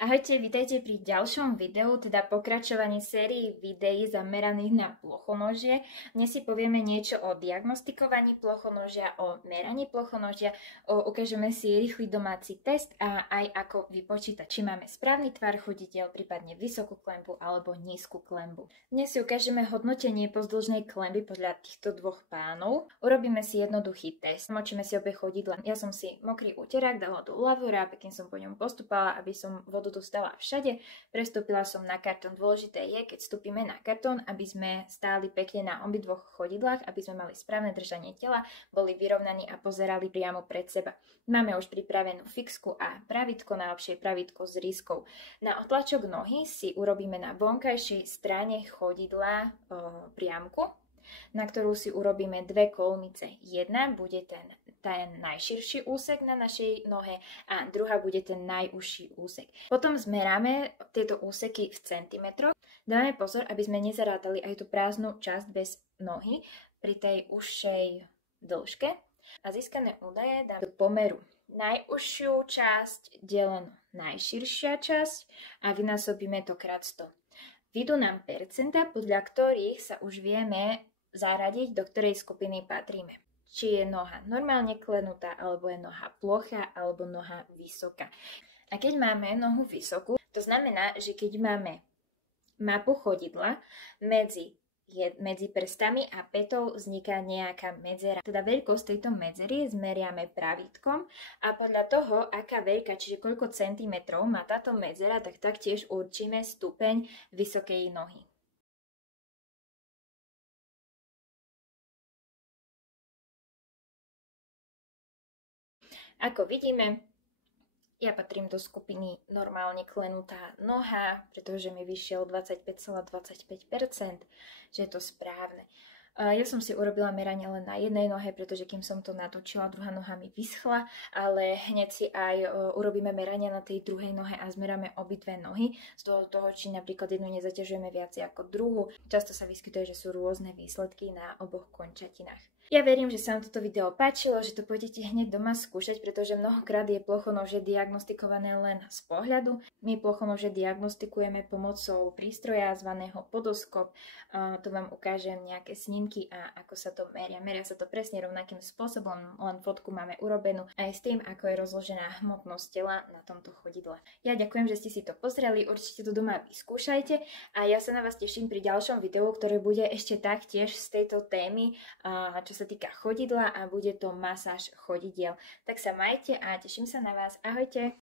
Ahojte, vítajte pri ďalšom videu, teda pokračovaní sérii videí zameraných na plochonožie. Dnes si povieme niečo o diagnostikovaní plochonožia, o meraní plochonožia, ukážeme si rýchly domáci test a aj ako vypočítať, či máme správny tvar chodidiel, prípadne vysokú klenbu alebo nízku klenbu. Dnes si ukážeme hodnotenie pozdĺžnej klenby podľa týchto dvoch pánov. Urobíme si jednoduchý test, močíme si obe chodidla. Ja som si mokrý úterák dala do lavora, pekne som po ňom postupala, aby som vodu dostala všade. Prestúpila som na kartón. Dôležité je, keď vstúpime na kartón, aby sme stáli pekne na obidvoch chodidlách, aby sme mali správne držanie tela, boli vyrovnaní a pozerali priamo pred seba. Máme už pripravenú fixku a pravítko, najlepšie pravítko s rýskou. Na otlačok nohy si urobíme na vonkajšej strane chodidla priamku, na ktorú si urobíme dve kolmice. Jedna bude ten najširší úsek na našej nohe a druhá bude ten najúžší úsek. Potom zmeráme tieto úseky v centimetroch. Dáme pozor, aby sme nezarátali aj tú prázdnu časť bez nohy pri tej užšej dĺžke a získané údaje dáme do pomeru najúžšiu časť delenú najširšia časť a vynásobíme to krát 100. Vyjdú nám percentá, podľa ktorých sa už vieme zaradiť, do ktorej skupiny patríme. Či je noha normálne klenutá, alebo je noha plochá, alebo noha vysoká. A keď máme nohu vysokú, to znamená, že keď máme mapu chodidla, medzi prstami a pätou vzniká nejaká medzera. Teda veľkosť tejto medzery zmeriame pravítkom a podľa toho, aká veľká, čiže koľko centimetrov má táto medzera, tak taktiež určíme stupeň vysokej nohy. Ako vidíme, ja patrím do skupiny normálne klenutá noha, pretože mi vyšiel 25,25%, že je to správne. Ja som si urobila meranie len na jednej nohe, pretože kým som to natočila, druhá noha mi vyschla, ale hneď si aj urobíme meranie na tej druhej nohe a zmeráme obidve nohy z toho, či napríklad jednu nezaťažujeme viac ako druhú. Často sa vyskytuje, že sú rôzne výsledky na oboch končatinách. Ja verím, že sa vám toto video páčilo, že to pôjdete hneď doma skúšať, pretože mnohokrát je plochonožie diagnostikované len z pohľadu. My plochonožie diagnostikujeme pomocou prístroja zvaného podoskop. Tu vám ukážem nejaké snímky a ako sa to meria. Meria sa to presne rovnakým spôsobom, len fotku máme urobenú aj s tým, ako je rozložená hmotnosť tela na tomto chodidle. Ja ďakujem, že ste si to pozreli, určite to doma vyskúšajte a ja sa na vás teším pri ďalšom videu, ktoré bude ešte taktiež z tejto témy, čo sa týka chodidla a bude to masáž chodidiel. Tak sa majte a teším sa na vás. Ahojte!